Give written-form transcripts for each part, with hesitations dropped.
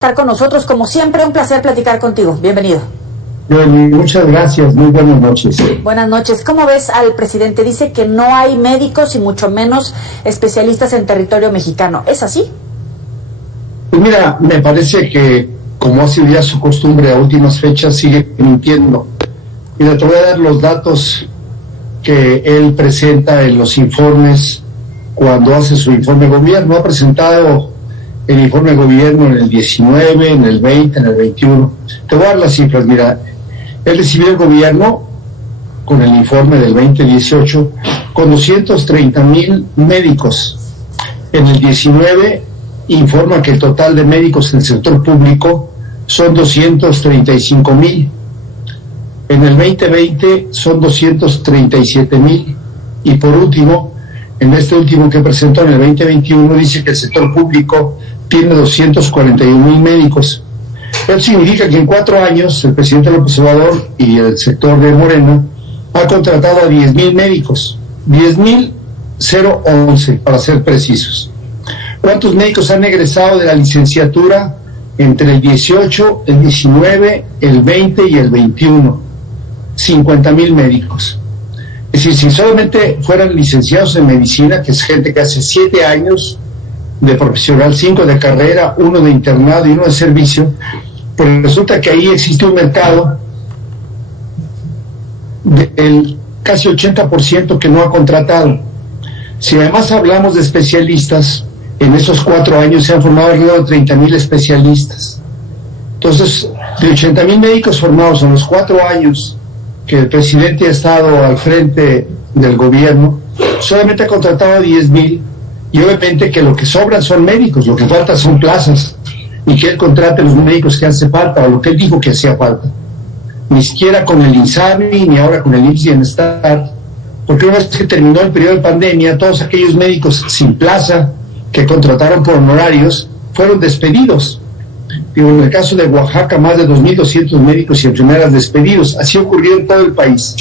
Estar con nosotros, como siempre, un placer platicar contigo. Bienvenido. Muchas gracias, muy buenas noches. Buenas noches. ¿Cómo ves al presidente? Dice que no hay médicos y mucho menos especialistas en territorio mexicano. ¿Es así? Pues mira, me parece que, como ha sido ya su costumbre a últimas fechas, sigue mintiendo. Mira, te voy a dar los datos que él presenta en los informes cuando hace su informe de gobierno. Ha presentado el informe de gobierno en el 19, en el 20, en el 21. Te voy a dar las cifras. Mira, él recibió el gobierno con el informe del 2018 con 230,000 médicos. En el 19 informa que el total de médicos en el sector público son 235,000. En el 2020 son 237,000. Y por último, en este último que presentó en el 2021, dice que el sector público tiene 241,000 médicos. Eso significa que en 4 años el presidente López Obrador y el sector de Morena ha contratado a 10,000 médicos. 10,011 para ser precisos. ¿Cuántos médicos han egresado de la licenciatura entre el 18, el 19, el 20 y el 21? 50,000 médicos. Es decir, si solamente fueran licenciados en medicina, que es gente que hace 7 años de profesional, 5 de carrera, 1 de internado y 1 de servicio, pues resulta que ahí existe un mercado del casi 80% que no ha contratado. Si además hablamos de especialistas, en esos 4 años se han formado alrededor de 30,000 especialistas. Entonces, de 80,000 médicos formados en los 4 años que el presidente ha estado al frente del gobierno, solamente ha contratado a 10,000, y obviamente que lo que sobran son médicos, lo que falta son plazas, y que él contrate los médicos que hace falta, o lo que él dijo que hacía falta. Ni siquiera con el INSABI, ni ahora con el IMSS Bienestar, porque una vez que terminó el periodo de pandemia, todos aquellos médicos sin plaza que contrataron por honorarios fueron despedidos. Digo, en el caso de Oaxaca, más de 2,200 médicos y enfermeras despedidos. Así ocurrió en todo el país.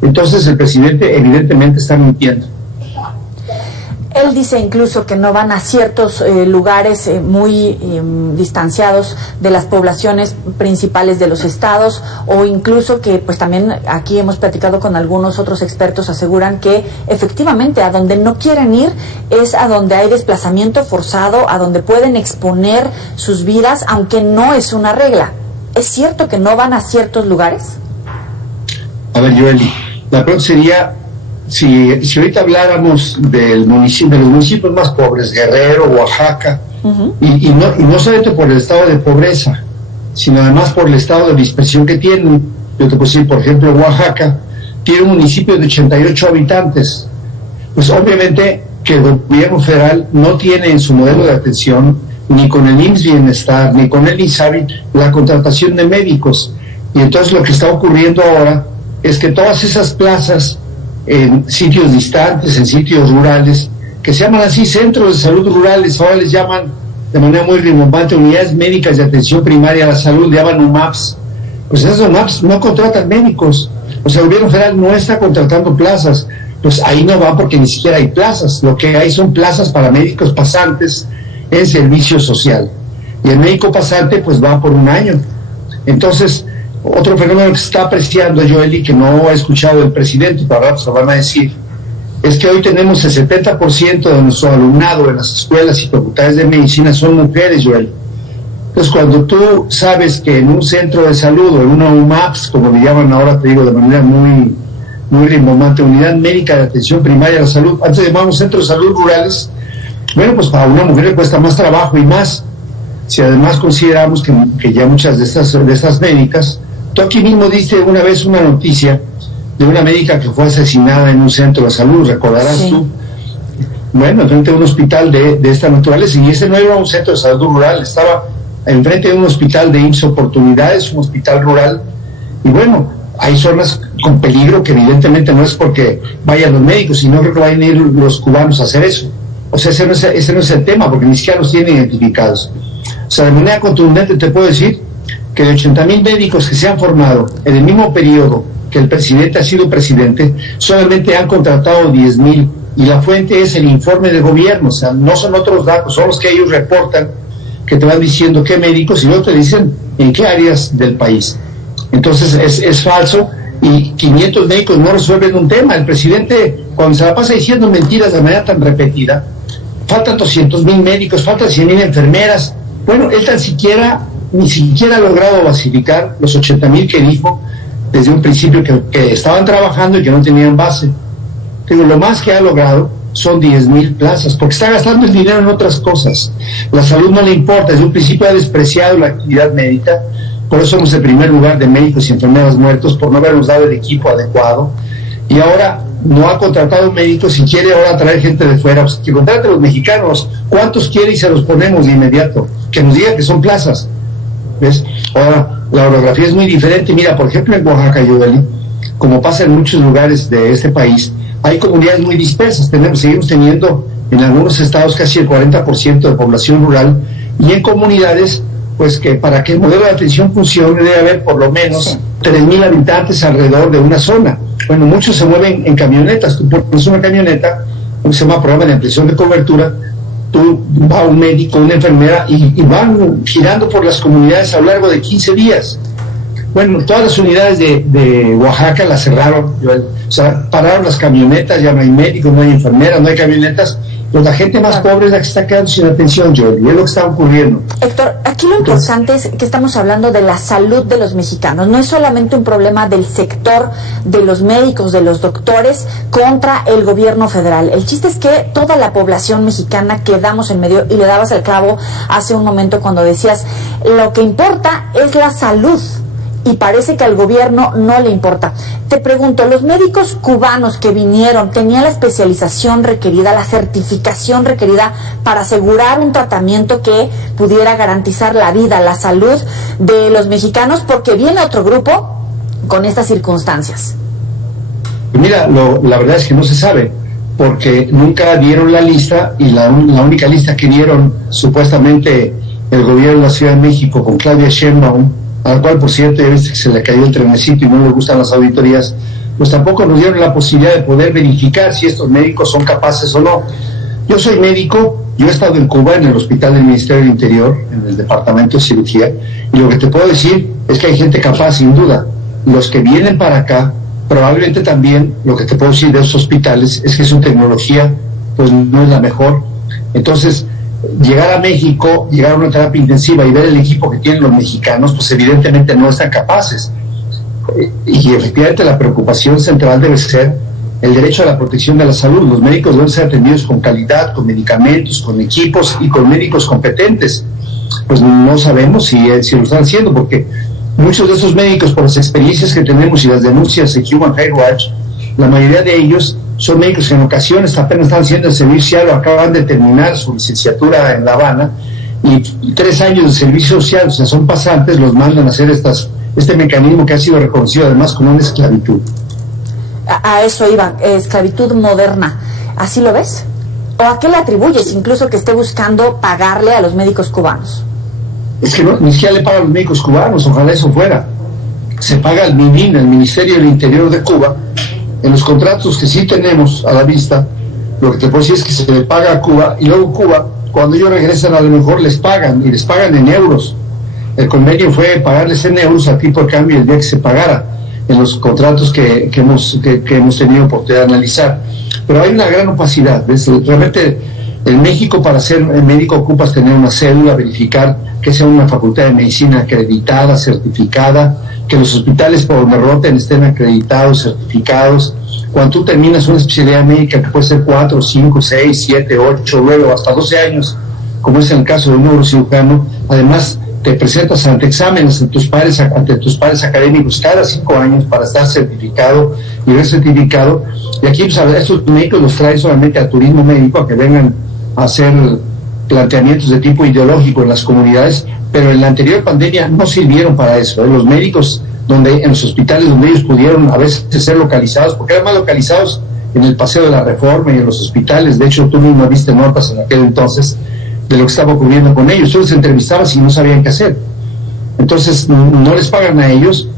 Entonces el presidente evidentemente está mintiendo. Él dice incluso que no van a ciertos lugares muy distanciados de las poblaciones principales de los estados, o incluso que, pues también aquí hemos platicado con algunos otros expertos, aseguran que efectivamente a donde no quieren ir es a donde hay desplazamiento forzado, a donde pueden exponer sus vidas, aunque no es una regla. ¿Es cierto que no van a ciertos lugares? A ver, Joely, la pregunta sería, si ahorita habláramos de los municipios más pobres, Guerrero, Oaxaca, y no solamente por el estado de pobreza, sino además por el estado de dispersión que tienen. Yo te puedo decir, por ejemplo, Oaxaca tiene un municipio de 88 habitantes. Pues obviamente que el gobierno federal no tiene en su modelo de atención, ni con el IMSS Bienestar, ni con el INSABI, la contratación de médicos. Y entonces lo que está ocurriendo ahora es que todas esas plazas en sitios distantes, en sitios rurales, que se llaman así centros de salud rurales, ahora les llaman de manera muy rimbombante unidades médicas de atención primaria a la salud, le llaman UMAPs. Pues esos UMAPs no contratan médicos, o sea, el gobierno federal no está contratando plazas, pues ahí no va porque ni siquiera hay plazas, lo que hay son plazas para médicos pasantes en servicio social, y el médico pasante pues va por 1 año. Entonces, otro fenómeno que se está apreciando, Joely, que no ha escuchado el presidente, para rato se lo van a decir, es que hoy tenemos el 70% de nuestro alumnado en las escuelas y facultades de medicina son mujeres, Joely. Entonces, cuando tú sabes que en un centro de salud o en una UMAPS, como le llaman ahora, te digo de manera muy rimbombante, unidad médica de atención primaria a la salud, antes llamamos centros de salud rurales, bueno, pues para una mujer le cuesta más trabajo y más. Si además consideramos que ya muchas de estas médicas, tú aquí mismo diste una vez una noticia de una médica que fue asesinada en un centro de salud, recordarás sí. Tú. Bueno, enfrente de un hospital de esta naturaleza, y ese no era un centro de salud rural, estaba enfrente de un hospital de IMSS Oportunidades, un hospital rural, y bueno, hay zonas con peligro que evidentemente no es porque vayan los médicos, sino que vayan a ir los cubanos a hacer eso. O sea, ese no es el tema, porque ni siquiera los tienen identificados. O sea, de manera contundente te puedo decir que de 80,000 médicos que se han formado en el mismo periodo que el presidente ha sido presidente, solamente han contratado 10,000, y la fuente es el informe del gobierno, o sea, no son otros datos, son los que ellos reportan que te van diciendo qué médicos y luego te dicen en qué áreas del país. Entonces es falso, y 500 médicos no resuelven un tema. El presidente, cuando se la pasa diciendo mentiras de manera tan repetida, faltan 200,000 médicos, faltan 100,000 enfermeras. Bueno, él ni siquiera ha logrado basificar los 80,000 que dijo desde un principio que estaban trabajando y que no tenían base. Pero lo más que ha logrado son 10,000 plazas, porque está gastando el dinero en otras cosas. La salud no le importa, desde un principio ha despreciado la actividad médica. Por eso somos el primer lugar de médicos y enfermeras muertos, por no habernos dado el equipo adecuado. Y ahora no ha contratado médicos y quiere ahora traer gente de fuera. Pues que contrate a los mexicanos. ¿Cuántos quiere y se los ponemos de inmediato? Que nos digan que son plazas. ¿Ves? Ahora, la orografía es muy diferente. Mira, por ejemplo, en Oaxaca, Yudeli, como pasa en muchos lugares de este país, hay comunidades muy dispersas. Seguimos teniendo en algunos estados casi el 40% de población rural, y en comunidades, pues que para que el modelo de atención funcione debe haber por lo menos 3,000 habitantes alrededor de una zona. Bueno, muchos se mueven en camionetas. Tú pones una camioneta, se llama programa de ampliación de cobertura, tú va un médico, una enfermera y van girando por las comunidades a lo largo de 15 días. Bueno, todas las unidades de Oaxaca las cerraron, o sea, pararon las camionetas, ya no hay médicos, no hay enfermeras, no hay camionetas. Pues la gente más pobre es la que está quedando sin atención, Jordi, es lo que está ocurriendo. Héctor, aquí lo importante es que estamos hablando de la salud de los mexicanos. No es solamente un problema del sector de los médicos, de los doctores, contra el gobierno federal. El chiste es que toda la población mexicana quedamos en medio, y le dabas el clavo hace un momento cuando decías, lo que importa es la salud. Y parece que al gobierno no le importa. Te pregunto, ¿los médicos cubanos que vinieron tenían la especialización requerida, la certificación requerida para asegurar un tratamiento que pudiera garantizar la vida, la salud de los mexicanos? Porque viene otro grupo con estas circunstancias. Mira, la verdad es que no se sabe, porque nunca dieron la lista, y la única lista que dieron supuestamente el gobierno de la Ciudad de México con Claudia Sheinbaum, a la cual, por cierto, ya viste que se le cayó el trenecito y no le gustan las auditorías, pues tampoco nos dieron la posibilidad de poder verificar si estos médicos son capaces o no. Yo soy médico, yo he estado en Cuba, en el hospital del Ministerio del Interior, en el departamento de cirugía, y lo que te puedo decir es que hay gente capaz, sin duda. Los que vienen para acá, probablemente también, lo que te puedo decir de esos hospitales es que su tecnología pues no es la mejor. Entonces, llegar a México, llegar a una terapia intensiva y ver el equipo que tienen los mexicanos, pues evidentemente no están capaces. Y efectivamente la preocupación central debe ser el derecho a la protección de la salud. Los médicos deben ser atendidos con calidad, con medicamentos, con equipos y con médicos competentes. Pues no sabemos si lo están haciendo, porque muchos de esos médicos, por las experiencias que tenemos y las denuncias de Human Rights Watch, la mayoría de ellos son médicos que en ocasiones apenas están haciendo el servicio social o acaban de terminar su licenciatura en La Habana, y 3 años de servicio social, o sea, son pasantes, los mandan a hacer este mecanismo que ha sido reconocido además como una esclavitud. A eso iba, esclavitud moderna. ¿Así lo ves? ¿O a qué le atribuyes incluso que esté buscando pagarle a los médicos cubanos? Es que ni siquiera le pagan a los médicos cubanos, ojalá eso fuera. Se paga al MININ, el Ministerio del Interior de Cuba. En los contratos que sí tenemos a la vista, lo que te puedo decir es que se le paga a Cuba, y luego Cuba, cuando ellos regresan, a lo mejor les pagan, y les pagan en euros. El convenio fue pagarles en euros a tipo de cambio el día que se pagara, en los contratos que hemos tenido oportunidad de analizar. Pero hay una gran opacidad, ¿ves? Realmente en México, para ser médico ocupas tener una cédula, verificar que sea una facultad de medicina acreditada, certificada, que los hospitales por donde roten estén acreditados, certificados. Cuando tú terminas una especialidad médica que puede ser 4, 5, 6, 7, 8, luego hasta 12 años, como es en el caso de un neurocirujano, además te presentas ante exámenes ante tus pares académicos cada 5 años para estar certificado y recertificado. Y aquí pues, a estos médicos los traen solamente a turismo médico, a que vengan a hacer planteamientos de tipo ideológico en las comunidades, pero en la anterior pandemia no sirvieron para eso. Los médicos en los hospitales donde ellos pudieron a veces ser localizados, porque eran más localizados en el Paseo de la Reforma y en los hospitales. De hecho, tú mismo viste notas en aquel entonces de lo que estaba ocurriendo con ellos. Tú les entrevistabas y no sabían qué hacer. Entonces, no les pagan a ellos.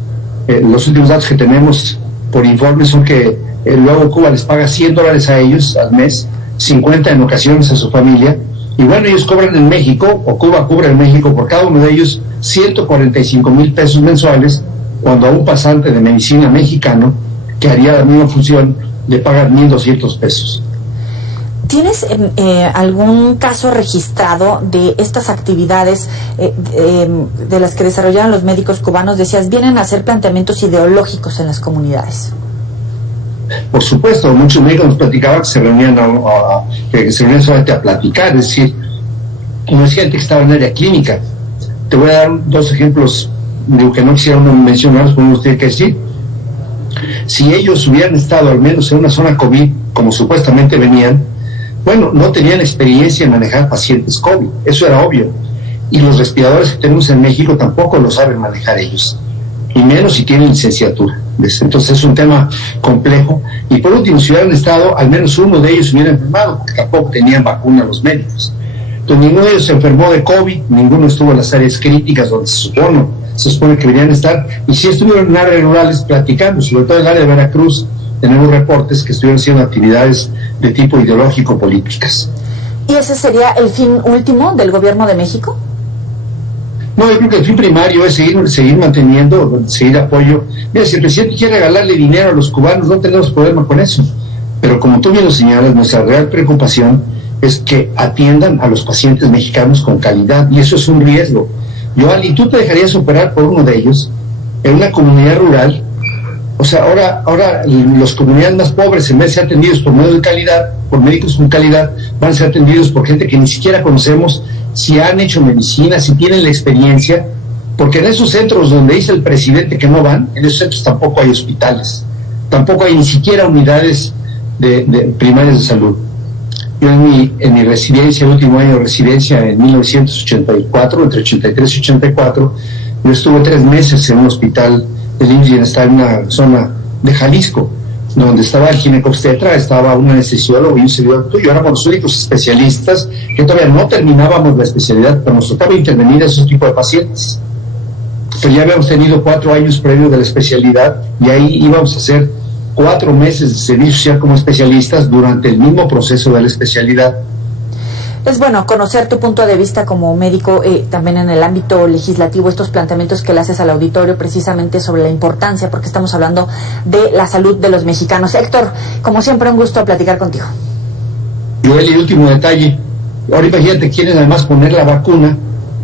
Los últimos datos que tenemos por informes son que luego Cuba les paga $100 a ellos al mes, 50 en ocasiones a su familia, Y bueno, ellos cobran en México, o Cuba cubre en México por cada uno de ellos 145,000 pesos mensuales, cuando a un pasante de medicina mexicano que haría la misma función le pagan 1,200 pesos. ¿Tienes algún caso registrado de estas actividades de las que desarrollaron los médicos cubanos? Decías, vienen a hacer planteamientos ideológicos en las comunidades. Por supuesto, muchos médicos nos platicaban que se reunían solamente a platicar, es decir, no es gente que estaba en área clínica. Te voy a dar 2 ejemplos, digo que no quisiera mencionarlos, pero uno tiene que decir. Si ellos hubieran estado al menos en una zona COVID, como supuestamente venían, bueno, no tenían experiencia en manejar pacientes COVID, eso era obvio. Y los respiradores que tenemos en México tampoco lo saben manejar ellos, y menos si tienen licenciatura. ¿Ves? Entonces es un tema complejo. Y por último, si hubieran estado, al menos uno de ellos hubiera enfermado, porque tampoco tenían vacuna los médicos. Entonces ninguno de ellos se enfermó de COVID, ninguno estuvo en las áreas críticas donde se supone que deberían estar, y sí estuvieron en áreas rurales platicando, sobre todo en el área de Veracruz. Tenemos reportes que estuvieron haciendo actividades de tipo ideológico-políticas. ¿Y ese sería el fin último del gobierno de México? No, yo creo que el fin primario es seguir manteniendo, seguir apoyo. Mira, si el presidente quiere regalarle dinero a los cubanos, no tenemos problema con eso. Pero como tú bien lo señalas, nuestra real preocupación es que atiendan a los pacientes mexicanos con calidad, y eso es un riesgo. Yoali, ¿tú te dejarías operar por uno de ellos en una comunidad rural? O sea, ahora las comunidades más pobres, en vez de ser atendidos por medios de calidad, por médicos con calidad, van a ser atendidos por gente que ni siquiera conocemos, si han hecho medicina, si tienen la experiencia, porque en esos centros donde dice el presidente que no van, en esos centros tampoco hay hospitales, tampoco hay ni siquiera unidades de primarias de salud. Yo en mi residencia, último año de residencia, en 1984, entre 83 y 84, yo estuve 3 meses en un hospital del IMSS Bienestar en una zona de Jalisco, donde estaba el ginecobstetra, estaba un anestesiólogo y un servidor tuyo. Éramos los únicos especialistas que todavía no terminábamos la especialidad, pero nos tocaba intervenir a esos tipos de pacientes. Pero ya habíamos tenido 4 años previos de la especialidad, y ahí íbamos a hacer 4 meses de servicio social como especialistas durante el mismo proceso de la especialidad. Es bueno conocer tu punto de vista como médico, también en el ámbito legislativo, estos planteamientos que le haces al auditorio precisamente sobre la importancia, porque estamos hablando de la salud de los mexicanos. Héctor, como siempre, un gusto platicar contigo. Joel, y último detalle, ahora imagínate, quieren además poner la vacuna,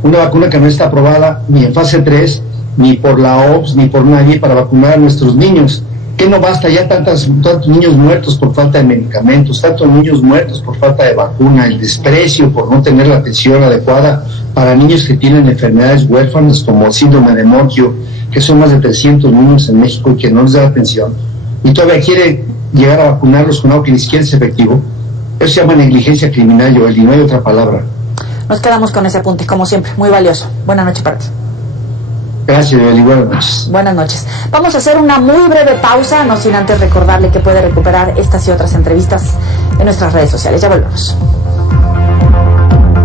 una vacuna que no está aprobada ni en fase 3, ni por la OPS, ni por nadie, para vacunar a nuestros niños. ¿Qué no basta ya tantos niños muertos por falta de medicamentos, tantos niños muertos por falta de vacuna, el desprecio por no tener la atención adecuada para niños que tienen enfermedades huérfanas como el síndrome de Moggio, que son más de 300 niños en México y que no les da atención, y todavía quiere llegar a vacunarlos con algo que ni siquiera es efectivo? Eso se llama negligencia criminal, Joel, y no hay otra palabra. Nos quedamos con ese apunte, como siempre, muy valioso. Buenas noches para ti. Gracias, Joel, buenas noches. Buenas noches. Vamos a hacer una muy breve pausa, no sin antes recordarle que puede recuperar estas y otras entrevistas en nuestras redes sociales. Ya volvemos.